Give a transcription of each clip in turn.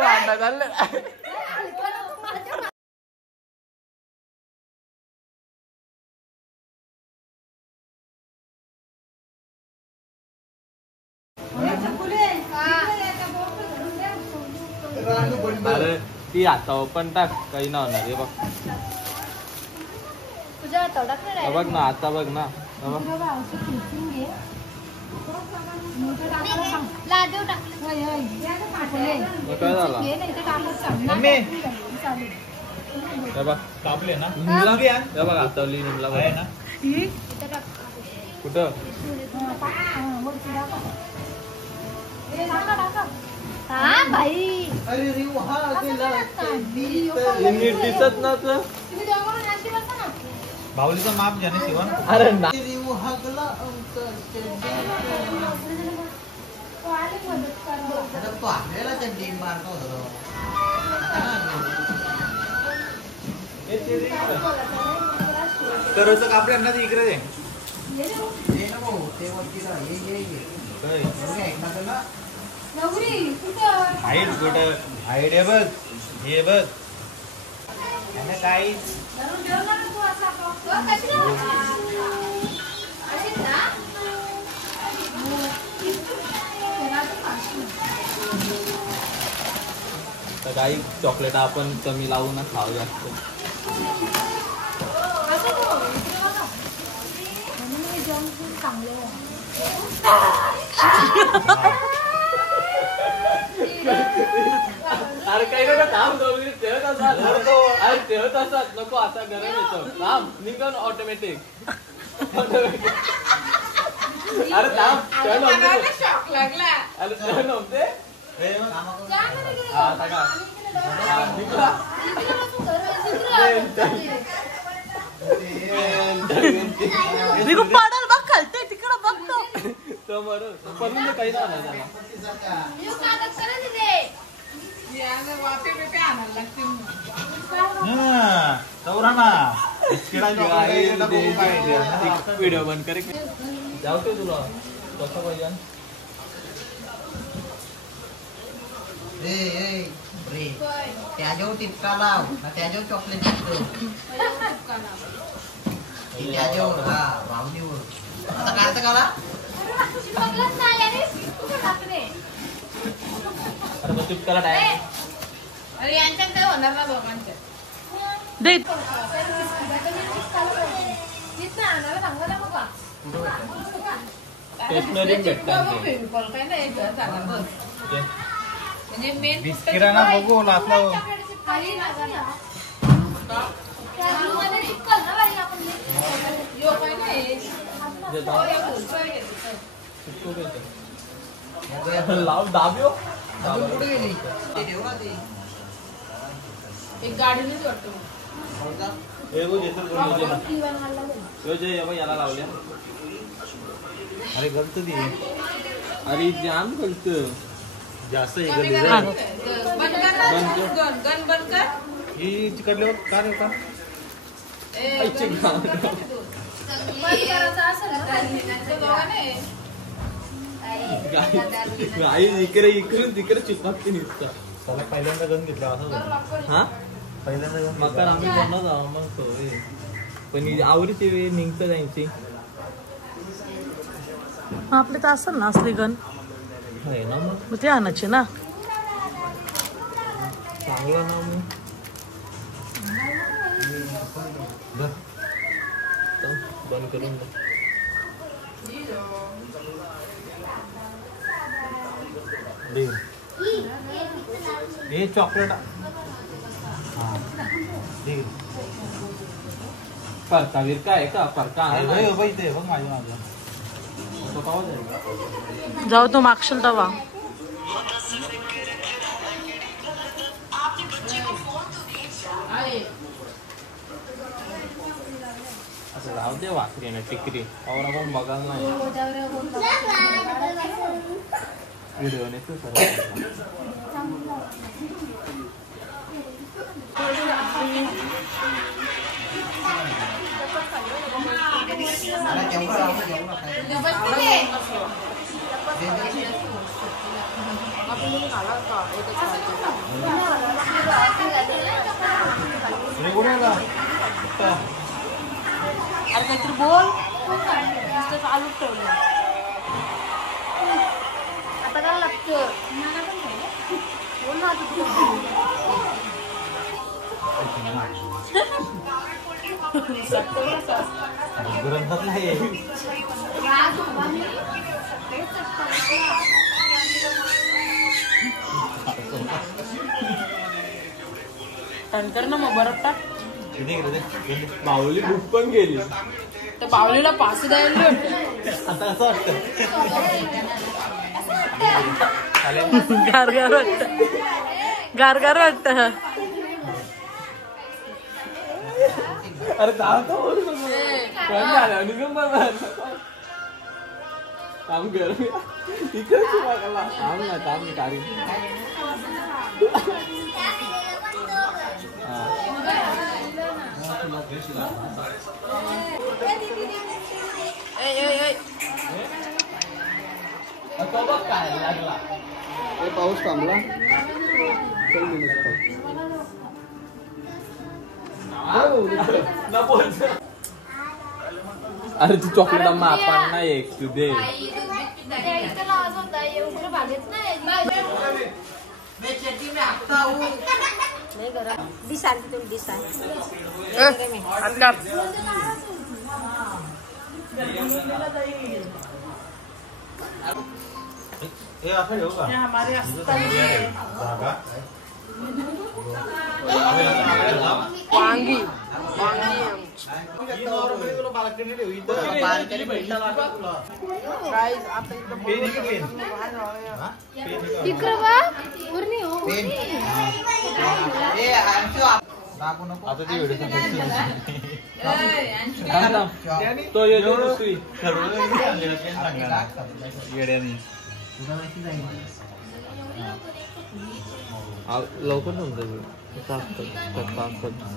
भांडा चाललं. अरे ती आता पण टाक काही ना होणार हे बघ. तुझ्या हातावर टाक ना. बघ ना आता बघ ना. लादेव टाक. काय झालं बघ कापले ना. हे बघ हातावली निमला आहे ना. कुठं हा भाई. नीट दिसत ना तर बाहुलीचं माप ज्याने शिवण. अरे ना तरच कापले ना ते इकडे हाईट कुठं हाईट हे बघ हे बघ काही तर काही चॉकलेट आपण कमी लावूनच खाऊ जास्त. अरे काही नको थांब ठेवत असतात नको आता गरम येतो थांब निघून ऑटोमॅटिक. अरे थांब शॉक लागला. अरे नव्हते पाडाल बघ खालते तिकडं बघतो समोर पण काही नाही व्हिडिओ बंद करे जाऊ ते तुला कसं पाहिजे. त्याच्यावर टिपका लाव त्याच्यावर चॉकलेट त्याच्यावर हा बाहुलीवर आता काढतं का अरे तो टिपकाला डायरेक्ट. अरे यांच्यात काय होणार ना दोघांच्या दे. स्टेशनरी भेटतात किराणा बघू लासला लाव दाब्यो एक गाडीनेच वाटतो. याला लावल्या. अरे गलत दी अरे जाम गलत जास्त बंद कर गन बंद कर. ही तिकडले का रे का इकडे इकडून तिकडे चिपकते निघतं. सगळ्यात पहिल्यांदा गन घेतला असं. हा पहिल्यांदा गन मकर आम्ही बनवत आहो मग पण आवडीची वेळ निघतं त्यांची. आपले तर असेल ना असली गण आहे ना मग ते आणायचे ना चांगला ना मग बंद करून हे चॉकलेट परका विरका आहे का परका इथे बघ माझ्या माझ्या जाऊ तू मागशील तवा असं राहू दे वाकरी ना टिकरी और आपण बघायला नाही व्हिडिओ ने तू केवढा अरे काहीतरी बोल नुसतं चालूच ठेवलं आता काय लागतं बोल ना ग्रंथात नाही टंकर ना मग बरं टाक बाहुली भूक पण गेली. तर बावलीला पास द्यायला आता असं वाटतं गारगार वाटत गारगार वाटत. अरे धावतो निघून काम कर इकडे थांब ना थांब मी काढीन. काय लागला पाऊस थांबला. अरे तू चॉकलेट अम्मा आपण नाही एक तू दे. हे आपण येऊ का हमारे वांगी आता ती व्हिडिओ तो येतो दुसरी येड्यानी लवकर समजा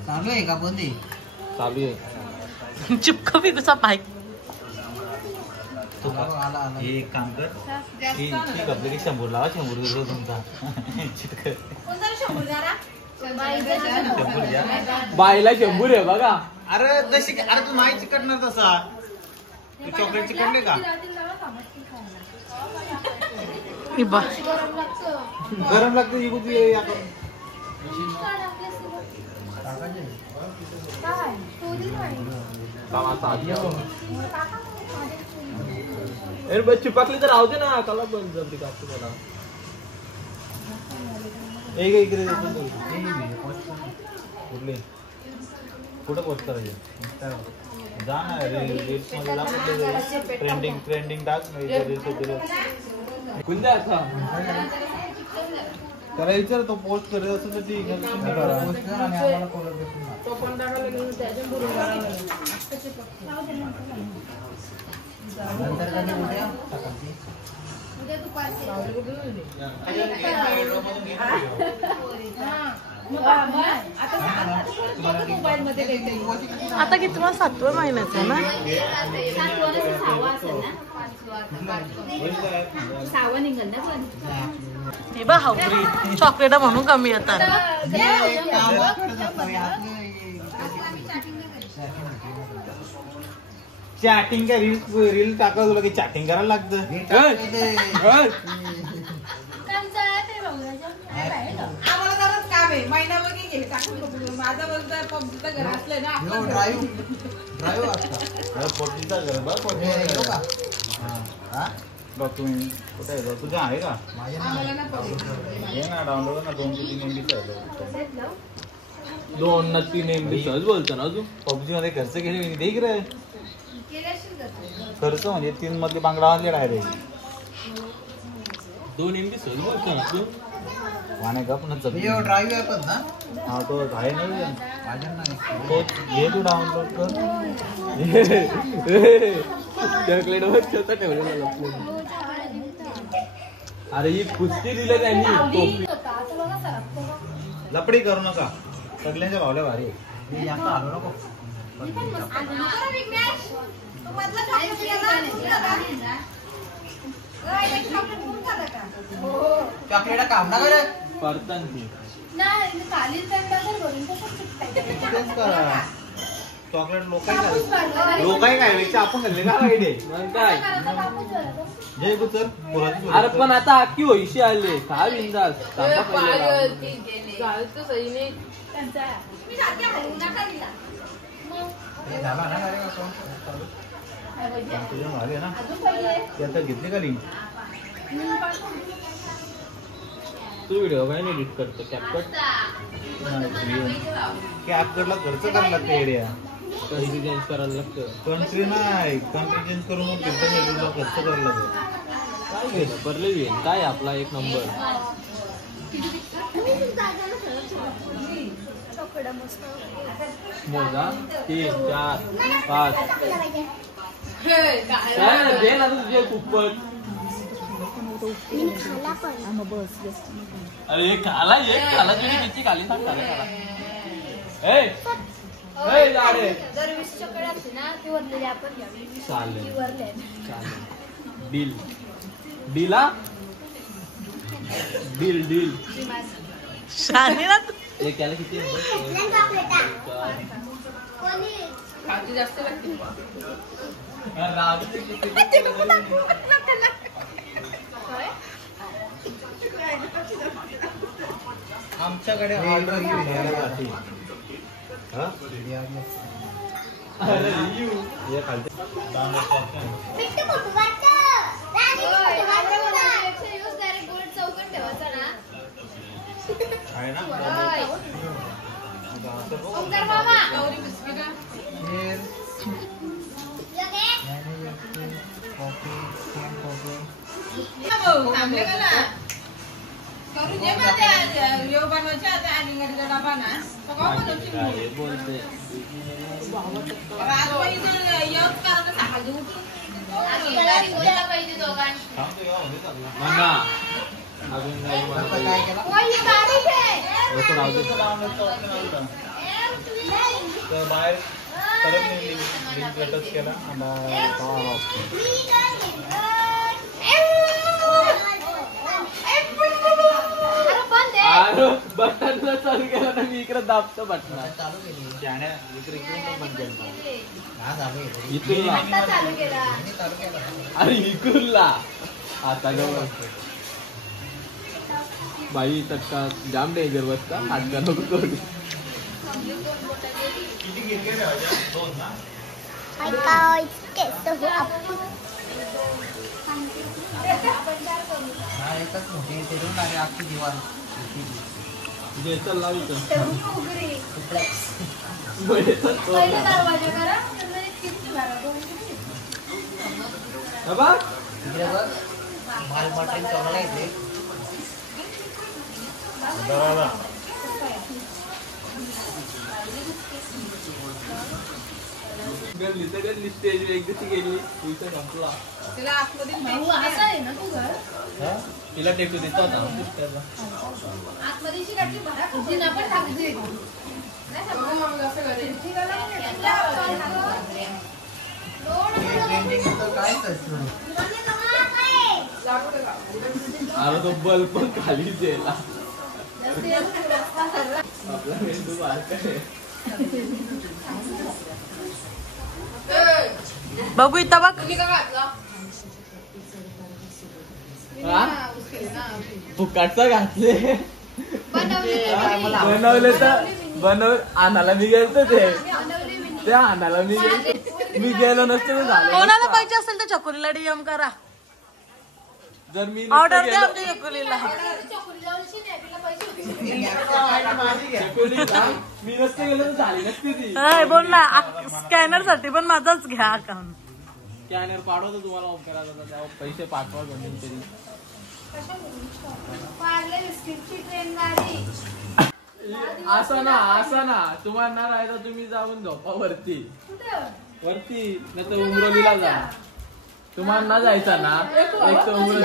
चालू आहे का बंदी चालू आहे. चिपका भी कसा पाय आला हे एक काम कर ही आपलं की 100 लावा 100 रुपये तुमचा चिटक बाईला 100 आहे बघा. अरे जशी अरे तू नाही चिकटणार तसा तू चॉकलेट चिकटले का गरम लागतं ही कुठली चिपकली तर राहू दे ना त्याला बंद जल्दी कापतो त्याला. एक इकडे कुठले कुठं पोस्ट करायचे जा ना रील्स मध्ये ट्रेंडिंग टाक रील्स वगैरे कुंद्या असा त्याला विचार तो पोस्ट करत असेल तर ती नंतर कधी उद्या आता किती 7व्या महिन्याचा ना हे बा हावरी चॉकलेट म्हणून कमी येतात. चॅटिंग का रील टाका तुला की चॅटिंग करायला लागतं. आम्हाला जराच काम आहे महिनाभर घे टाकून माझा बघता पबजीचं घर असलं ना ड्राईव्ह असता पोटीचा घर बघ का डॉक्युमेंट कुठे आहे तुझ्या आहे का आम्हाला ना हे ना डाउनलोड ना 2 ते 3 MB 2 ना 3 MB सहज बोलतो ना अजून. पबजी मध्ये खर्च केले मी देख रे खर्च म्हणजे 3 मधले बांगडा आणले डायरेक्ट 2 MB सहज बोलतो ना तू. वाणे का पुन्हा ड्राईव्ह आहे पण ना हा तो आहे ना माझ्या नाही तो घे तू डाउनलोड कर चॉकलेट वर छोटा ठेवलेला लपून. अरे ही पुस्ती दिलं त्यांनी टोपी. लपडी करू नका सगळ्यांच्या भावल्या भारी मी जास्त आलो नको चॉकलेट काम ना करे परतन ती तेच करा चॉकलेट लोकाय काय वेळेचे आपण खाल्ले का काय मग काय जय गुचर पोराची अरे पण आता अख्खी होईशी आले काय बिंदास झाला ना अरे तुझ्या मागे ना ते आता घेतली का लिंक तू व्हिडिओ काय एडिट करतो कॅपकट कॅपकटला खर्च करायला लागतं एरिया कंट्री चेंज करायला लागतं कंट्री नाही कंट्री चेंज करून मग तिथं खर्च करायला लागतं काय घेणं परले घेईन काय आपला एक नंबर मोजा 3 4 5 दे ना तुझे खूपच अरे खाला एक खाला तुम्ही किती खाली सांग खाला खाला ए लाडे चालेल डील डीला डील डील एक त्याला किती जास्त लागते आमच्याकडे ऑर्डर घेण्यासाठी हा अरे यू हे खालते आहे ना गौरी बिस्किट थांबले का ना करून दे मग यो बनवायचे आता आणि घरीचा डबा ना तो का बनवशील बोलते रातोळी जर योच करायचं सकाळी उठून म्हणा अजून नाही आता काय केलं नको राहू दे तर बाहेर परत मी लिंक टच केला अरे बटन चालू केला ना मी इकडे दाबतो बटन चालू केली त्याने इकडे इकडून बंद केलं हा चालू आहे इथूनला चालू केला अरे इकडूनला आता गवर बाई चटका जाम डेंजर बसता हातका नको करू किती घेतले दोन ना हा एकच मोठी तेरून आले अख्खी दिवार जे चल लावायचं बाबा इकडे बघ माल मटेरियल चांगला येते दादा गल्ली तर गल्ली स्टेज एक दिवशी गेली तुझा संपला तिला आतमध्ये तिला टेकू देतो आता ट्रेंडिंग तर कायच असतं अरे तो बल्ब पण खाली गेला आपला मेंदू बारका आहे बघू इथं बघ फुकाटचा घातले बनवले तर आणायला मी गेलतो ते आणायला मी गेलो नसते मी झालं कोणाला पाहिजे असेल तर चकोलीला डीएम करा जर मी ऑर्डर द्या आमच्या चकोलीला मी नसते गेलो तर झाली नसती ती बोल ना स्कॅनर साठी पण माझाच घ्या अकाउंट स्कॅनर पाठवतो तुम्हाला ऑफ करायला तेव्हा पैसे पाठवा घेऊन तरी असं ना तुम्हाला ना राहायचं तुम्ही जाऊन झोपा वरती नाही तर उमरोलीला जा तुम्हाला ना जायचा ना एक तर उमरोली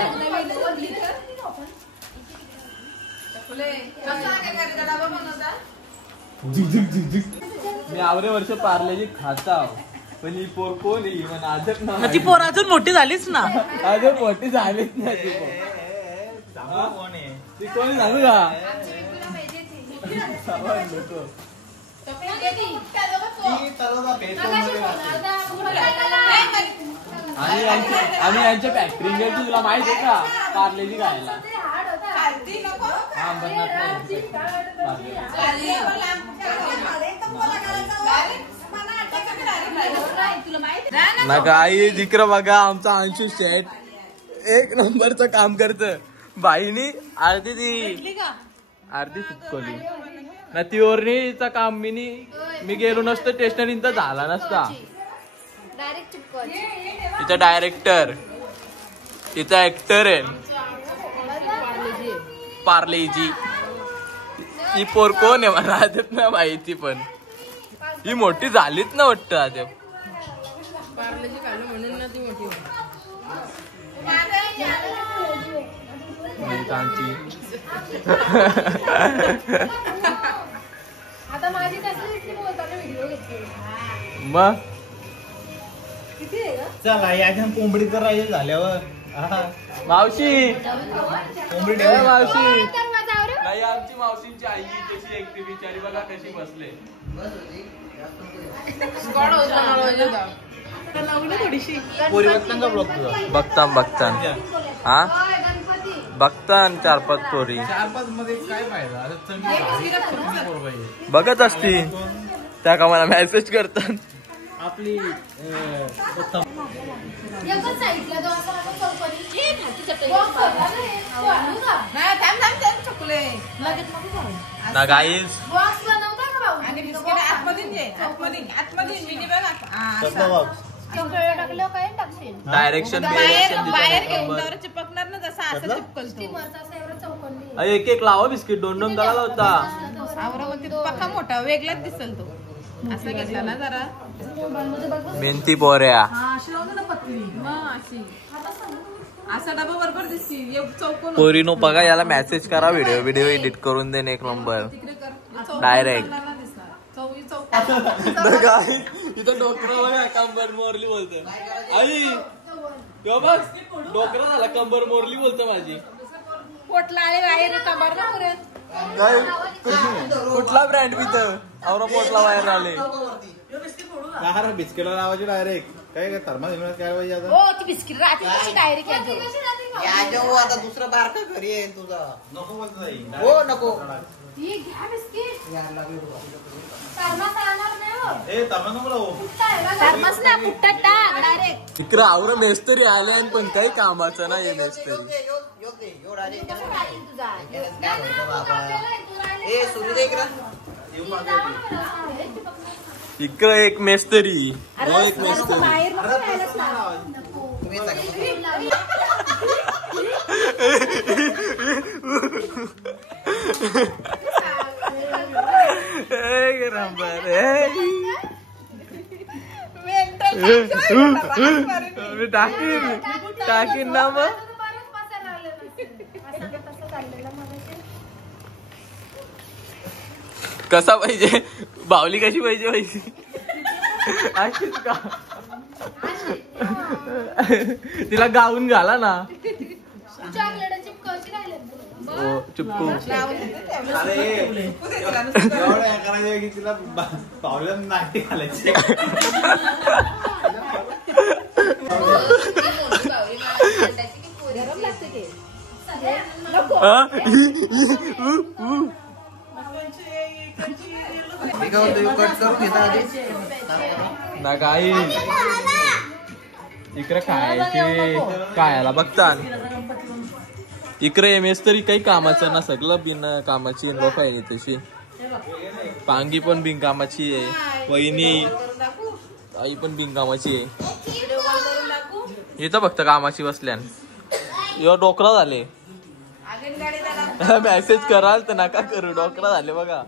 मी आवरे वर्ष पार्लेजी खाता पण ही पोर कोण ही म्हण आजच ना ती पोर अजून मोठी झालीच ना. अजून मोठी झालीच नाही ती पोर. कोण आहे ती कोणी सांगू का आम्ही यांच्या फॅक्टरी गेलो तुला माहित आहे का पार्लेजी खायला ना काही जिक्र बघा आमचा अंशू शेठ एक नंबरचं काम करत बाईनी अर्धी सुटकोली ना ती ओरणीचं काम मी गेलो नसतं स्टेशनरीचा झाला नसता. तिचा डायरेक्टर तिचा ऍक्टर आहे पार्लेजी. ही पोर कोण आहे मला आजप ना माहिती पण ही मोठी झालीच ना वाटतं आजप. मग चला याच्या कोंबडीचं राहील झाल्यावर मावशी कोंबडी मावशी नाही आमची मावशींची आई कशी एकटी बिचारी बघा कशी बसले. बघता हा बघता 4-5 पोरी 4-5 मध्ये काय फायदा बघत असती त्या का मला मेसेज करतात आपली ना गाईज डायरेक्शन चिपकणार ना जसा असं चिपकल एक एक लावा बिस्किट 2-2 करायला होता. पक्का मोठा वेगळाच दिसल तो असं घेतला ना जरा मेहनती पोऱ्या असा डबा बरोबर दिसती चौकोन पोरीनो बघा याला मेसेज करा व्हिडिओ एडिट करून देणे 1 नंबर डायरेक्ट. इथं डोकरा बघा कंबर मोरली बोलत आई बघ डोकरा झाला कंबर मोरली बोलतो माझी. पोटला आले बाहेर कमर ना पुऱ्यात काय कुठला ब्रँड तिथं औरा पोटला बाहेर आले बिस्किटला लावायची डायरेक्ट काय काय थर्मास काय पाहिजे आता. हो ती बिस्किट राहते कशी डायरेक्ट याजो आता दुसरं बारका घरी आहे तुझा. नको बोलत नाही हो नको ही घ्या बिस्किट ए थर्मास नको लावू. थर्मास ना पुट्टा टाक डायरेक्ट इकडं आवरा मेस्तरी आले आणि पण काही कामाचं नाही मेस्तरी. इकडं एक मेस्तरी एक मेस्तरी टाकीन ना मग कसा पाहिजे बावली कशी पाहिजे अशीच का तिला गाऊन घाला ना चिपकू की तिला पावलं नाटी घालायची. ना काही इकडे खायचे खायला बघता इकडे मेस तरी काही कामाचं ना सगळं बिन कामाची लोक आहे तशी. पांगी पण बिनकामाची आहे वहिनी आई पण बिनकामाची आहे. इथं फक्त कामाची बसल्यान यो डोकरा झाले. मेसेज कराल तर नका करू डोकरा झाले बघा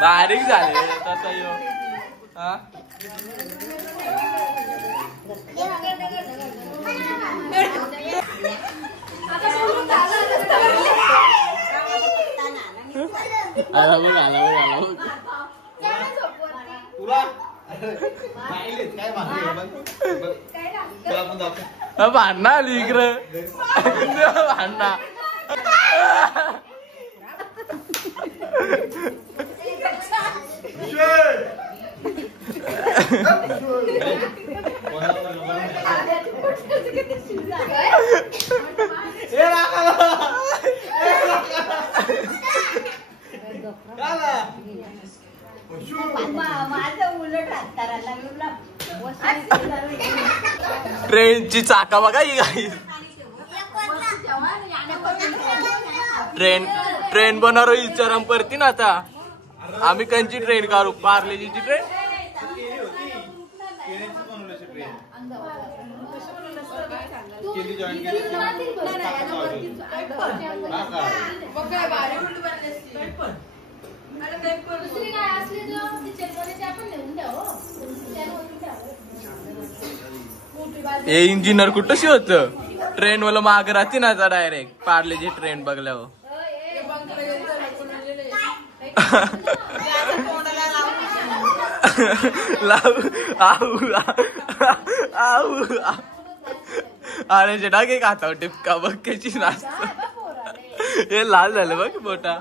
बारीक झाले तसा यो हा काय भांडण भांडणं आली इकडं भांडणा ट्रेनची चाका बघा ही गाई ट्रेन बनवणार विचारम परती ना आता आम्ही कंची ट्रेन काढू पार्लेची ट्रेन हे इंजिनियर कुठशी होत ट्रेन वाला माग राहते ना डायरेक्ट पार्लेची ट्रेन बघल्यावर अरे जेडा के खाता टिपका बघ कशी नाचत हे लाल झालं बघ मोठा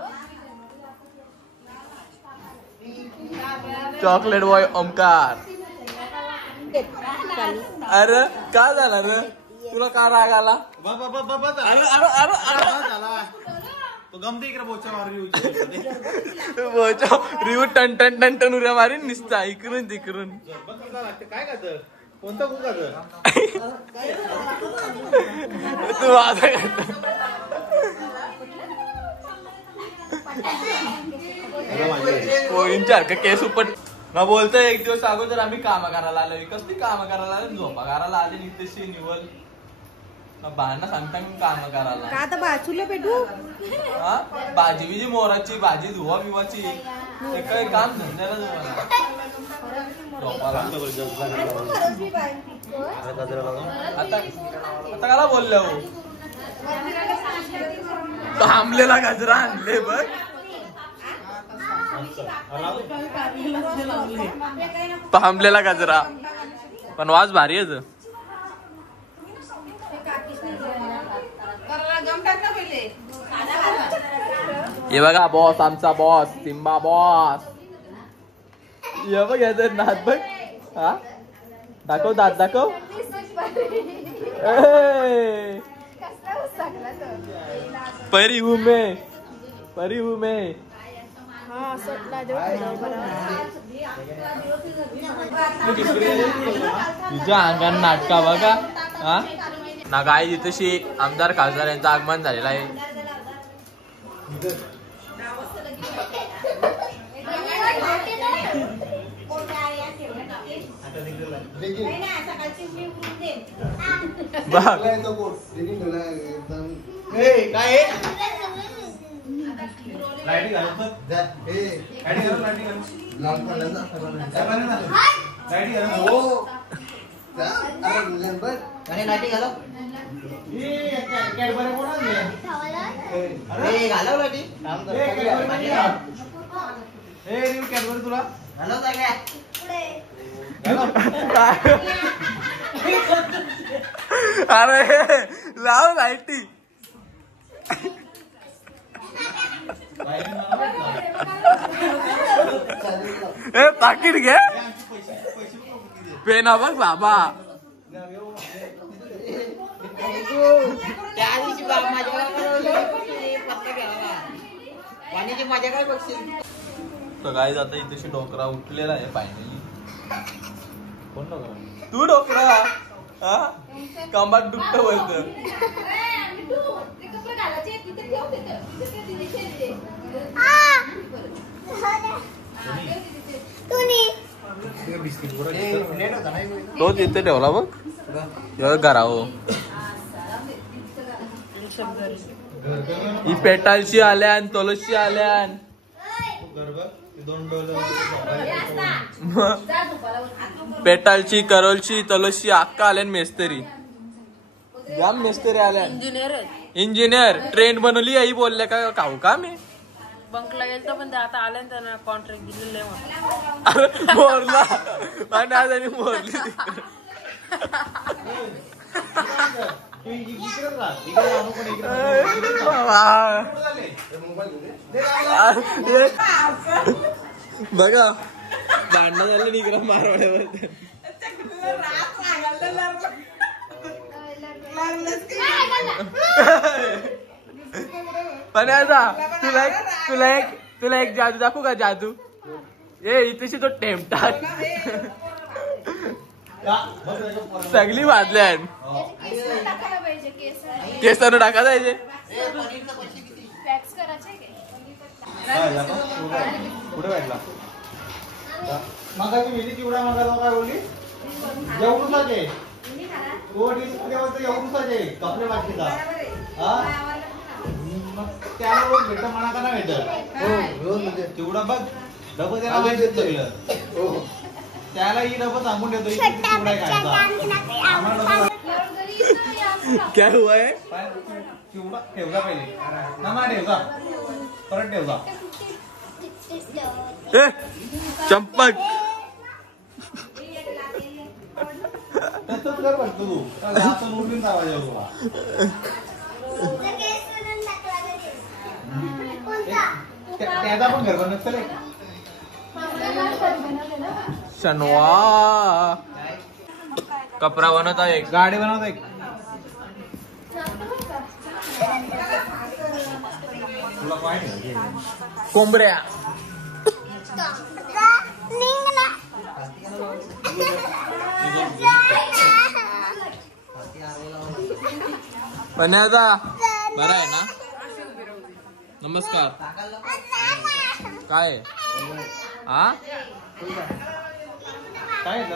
चॉकलेट बॉय ओमकार अरे काय झालं रे तुला का राग आला तो गमते इकडे बोचा मारी बोचा रिव्यू टन टन टन टन उड्या मारीन निसता इकडून तिकडून काय खात कोणता खूप खात तू माझा पोरींसारखं केस उपट मग बोलतोय एक दिवस अगोदर आम्ही काम करायला आलो कसली काम करायला आलो झोपा करायला आले निघतेशी निवल बाहेर सांगता मी काम करायला का आता बाजूला भेटू हा भाजी बिजी मोराची भाजी धुवा बिवाची काही काम धंद्याला झोपाला आता काला बोलले हो थांबलेला गजरा आणले बघ थांबलेला गजरा पण वाज भारी आहे हे बघा बॉस आमचा बॉस सिम्बा बॉस हे बघ याचं नात बघ हा दाखव दात दाखव परी हूँ मैं तुझ्या अंगात नाटका बघा हा ना काय जिथशी आमदार खासदार यांचं आगमन झालेलं आहे अरे लाव लाईटी पाकिट घे पेना बघ बाबा त्या दिवशी पाण्याची मजा काय बघशील तर काय जाता इथे डोकरा उठलेला आहे फायनली कोण डोकरा तू डोकरा हा कंबात दुखत बोलत तो तिथे ठेवला बघ घराव ही पेटालची आल्यान तोलशी आल्यान पेटालची करोलची तलोशी अक्का आल्यान मेस्तरी जाम मेस्तरी आल्यान इंजिनियर ट्रेन बनवली आई बोलल्या का खाऊ का मी बंकला गेलतो पण ते आता आले ना त्यांना कॉन्ट्रॅक्ट दिलेलं आहे मोरला आणि आज आणि मोरली बघा भांडणं झालं निघा मारवाड्यावर पण आता तुला एक जादू दाखवू का जादू ए इथेशी तो टेमटात सगळी वाजल्यान केसानं टाका जायचे कुठे भेटला मगाची मिली चिवडा मागायला काय बोलली एवढूसाचे एवढूसाचे कपडे बाकीचा मग त्याला रोज भेट म्हणा का नाही भेटत चिवडा बघ डबं त्याला माहिती सगळं त्याला ही डबं सांगून देतो चिवडा खायचा क्या हुआ है चिवडा ठेवला पहिले ना ठेवला परत ठेवला चंपक तसंच कर बघ तू असं उठून जावायचं तुला त्याचा पण घर बनत चले शनवा कपडा बनवता एक गाडी बनवता एक तुला काय कोंबड्या पण आता बरं आहे ना नमस्कार काय हा काय येतं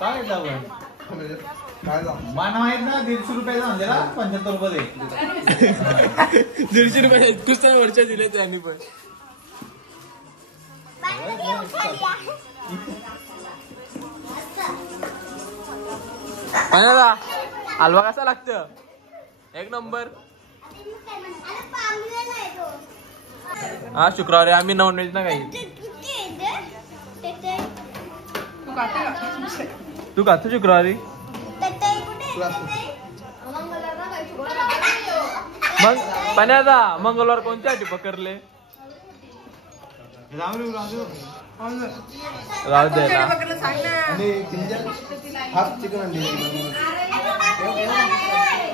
काय येतं मान माहित ना 150 रुपयाचा म्हणजे ना 75 रुपये दे 150 रुपये कुस्त्या वरच्या दिले त्यांनी पण हलवा कसा लागत एक नंबर हा शुक्रवारी आम्ही नॉनव्हेज ना काही तू खातो शुक्रवारी मग पाण्याचा मंगळवार कोणत्या अटी पकडले राहू दे ना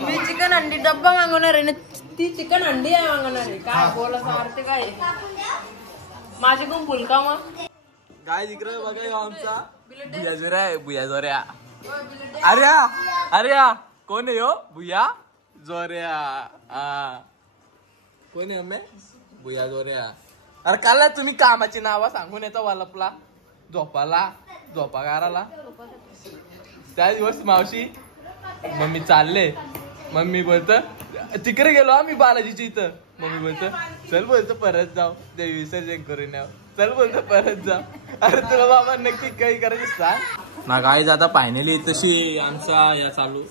मी चिकन अंडी डब्बा मागवणार आहे ना ती चिकन अंडी आहे मागवणार आहे काय बोलायचं अर्थ काय माझी कोण फुलका मग काय इकडे बघा आमचा बुयाजोऱ्या आहे बुयाजोऱ्या अरे कोण आहे हो बुया जोऱ्या कोण आहे अम्मे बुया जोऱ्या अरे काल तुम्ही कामाची नावा सांगून येतो वालपला झोपागाराला त्या दिवस मावशी मम्मी चालले मम्मी बोलत तिकडे गेलो आम्ही बालाजीच्या इथं मम्मी बोलत चल बोलतो परत जाऊ देवी विसर्जन करून यावं चल बोलतो परत जा अरे तुला बाबा नक्की काही करायचं सांग ना काय आता फायनली तशी आमचा या चालू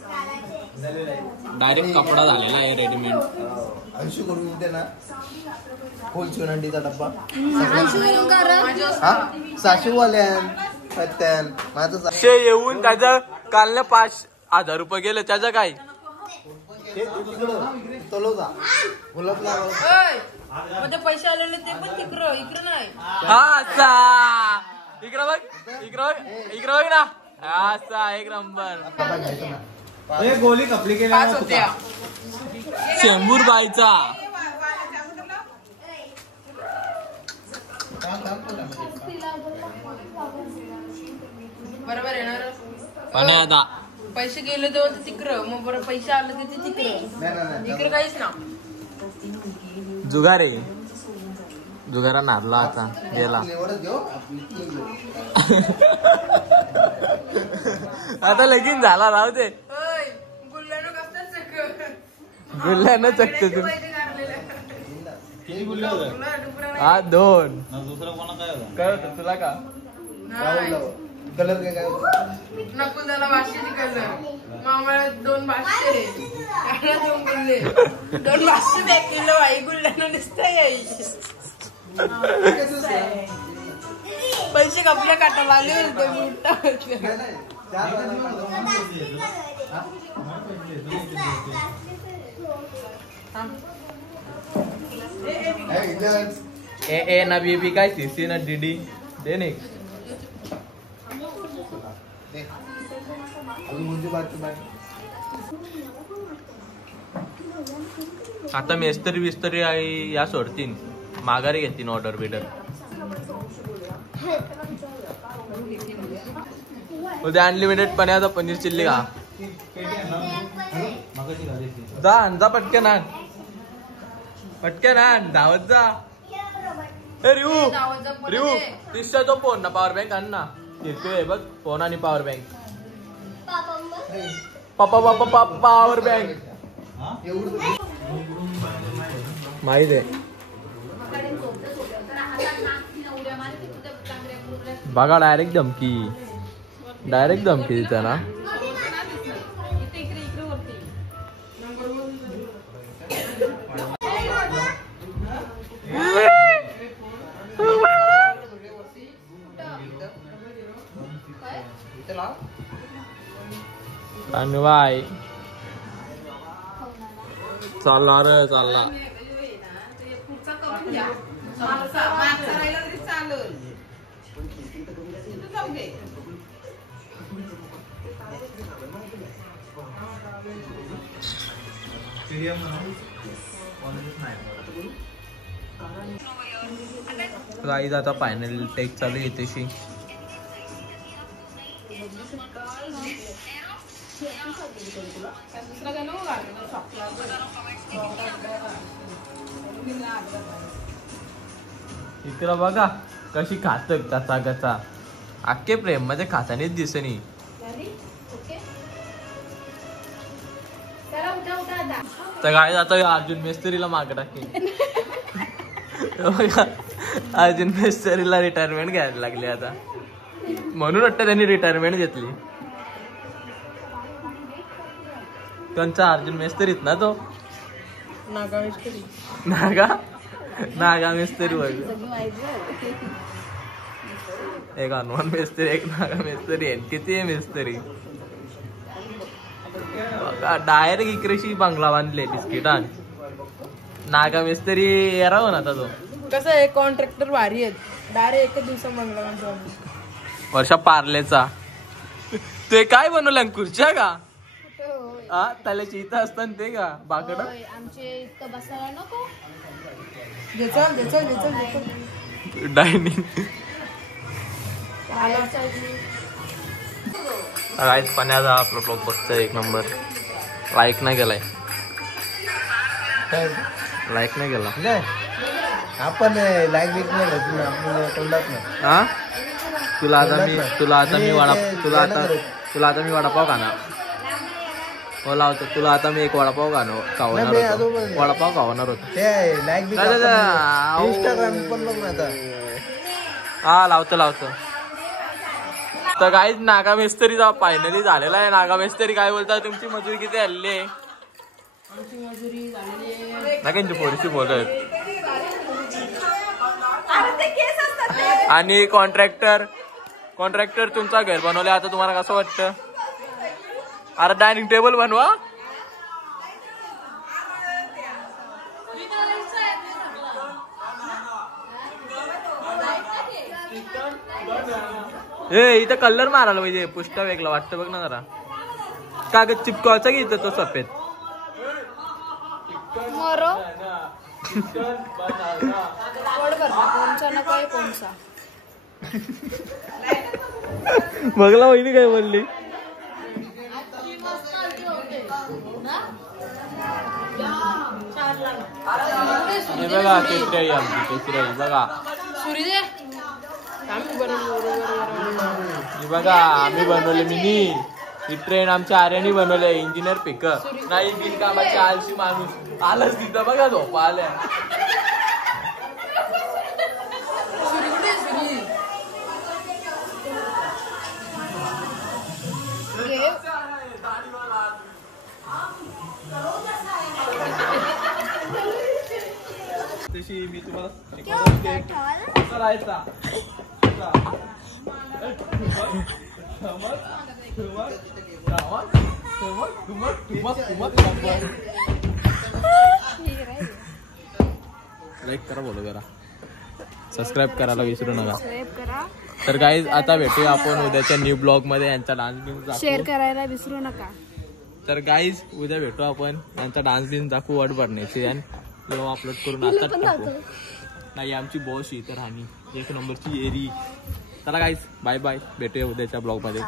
डायरेक्ट कपडा झालेला आहे रेडीमेड अंशू करून दे ना फुल चिवंडीचा डब्बा सासूवाल्यान माझं येऊन त्याचं कालनं 5,000 रुपये गेले त्याचं काय म्हणजे पैसे आलेले ते पण इकडं नाही हा इकडं बघ ना असा एक नंबर गोली कपली केल्या चेंबूर बाईचा बरोबर येणार पण आता पैसे गेले तेव्हा ते तिकडं मग बरं पैसे आले ते तिकडं इकडं काहीच ना जुगारे जुगारा नारला आता गेला आता लगीन झाला राहू दे गुल्ल्यानं चकते तू हा 2 दुसरं कोणा काय होतं तुला का कलर काय नकुल त्याला वाशीची कलर मामाला 2 500 त्याला देऊन बोलले 2 500 दे किलो आई गुल्ल्यानं दिसतंय आई पैसे कपड्या काटा लागले ते मोठा ए ना बीबी काय सीसी ना डीडी दे ने आता मेस्तरी बिस्तरी आई या सोडतीन माघारी घेतीन ऑर्डर बिडर उद्या अनलिमिटेड पण्याचा पनीर चिल्ली का जा पटकन आण धावत जा ए रिऊ दिसतोय तो फोन ना पॉवर बँक आण ना येतोय बघ फोन आणि पॉवर बँक पापा पॉवर बँक माहित आहे बघा डायरेक्ट धमकी तिचा ना बाय चालला रे चालला गाईज आता फायनल टेक चालू आहे तशी इकडं बघा कशी खात कसा अख्खे प्रेम मध्ये खातानीच दिसनी तर काय आता अर्जुन मेस्त्रीला माग टाकेल अर्जुन मेस्त्रीला रिटायरमेंट घ्यायला लागली आता म्हणून वाटतं त्यांनी रिटायरमेंट घेतली कोणचा अर्जुन मेस्त्रीत ना तो नागा मेस्त्री एक हनुमान मेस्त्री एक नागा मेस्त्री आहे किती आहे मेस्त्री डायरेक्ट इकडेशी बंगला बांधले बिस्किटान नागा मेस्त्री येराव ना आता तो कसं आहे कॉन्ट्रॅक्टर भारी आहेत डायरेक्ट एक दिवसा बंगला बांधतो वर्षा पार्लेचा ते काय बनवलं खुर्च्या का हा त्याला चिता असतात ते का बाकड आमचे इतकं बसायला नको डायनिंग राईस पाण्याचा आपला ब्लॉग बघतोय 1 नंबर लाईक नाही केलाय आपण लाईक बिक नाही घेतली आपण तोंडात ना हा तुला आता मी वडापाव खाणार हो लावतो तुला आता मी एक वडापाव खावणार होतो वडापाव खावणार होतो इंस्टाग्राम पण बघ ना आता हा लावतो तर काहीच नागा मेस्त्रीचा फायनली झालेला आहे नागा मेस्त्री काय बोलता तुमची मजुरी किती हल्ली आहे नागांची थोडीशी बोलत आणि कॉन्ट्रॅक्टर तुमचा घर बनवले आता तुम्हाला कसं वाटतं अरे डायनिंग टेबल बनवा इथं कलर मारायला पाहिजे पुष्टा वेगळा वाटतं बघ ना जरा कागद चिपकावायचा की इथं तो सफेद बघला वहिनी काय बोलली हे बघा केसरी आई आमची केसरी आई बघा बघा आम्ही बनवले मिनी ही ट्रेन आमच्या आर्यानी बनवले इंजिनियर पिक नाही बिनकामाची आळशी माणूस आलंच तिथं बघा झोपा आल्या जशी मी तुम्हाला शिकवलं असं राहायचा. लाईक करा, बोलो करा, सबस्क्राईब करायला विसरू नका. तर गाईज आता भेटूया आपण उद्याच्या न्यू ब्लॉग मध्ये. यांचा डान्स बिन्स शेअर करायला विसरू नका. तर गाईज उद्या भेटू आपण. यांचा डान्स बिन्स दाखवू वड भरण्याचे आणि अपलोड करून आता टाकू. नाही आमची बॉस ही तर राहणी 1 नंबरची एरी. चला गाईज बाय बाय, भेटूया उद्याच्या ब्लॉग मध्ये.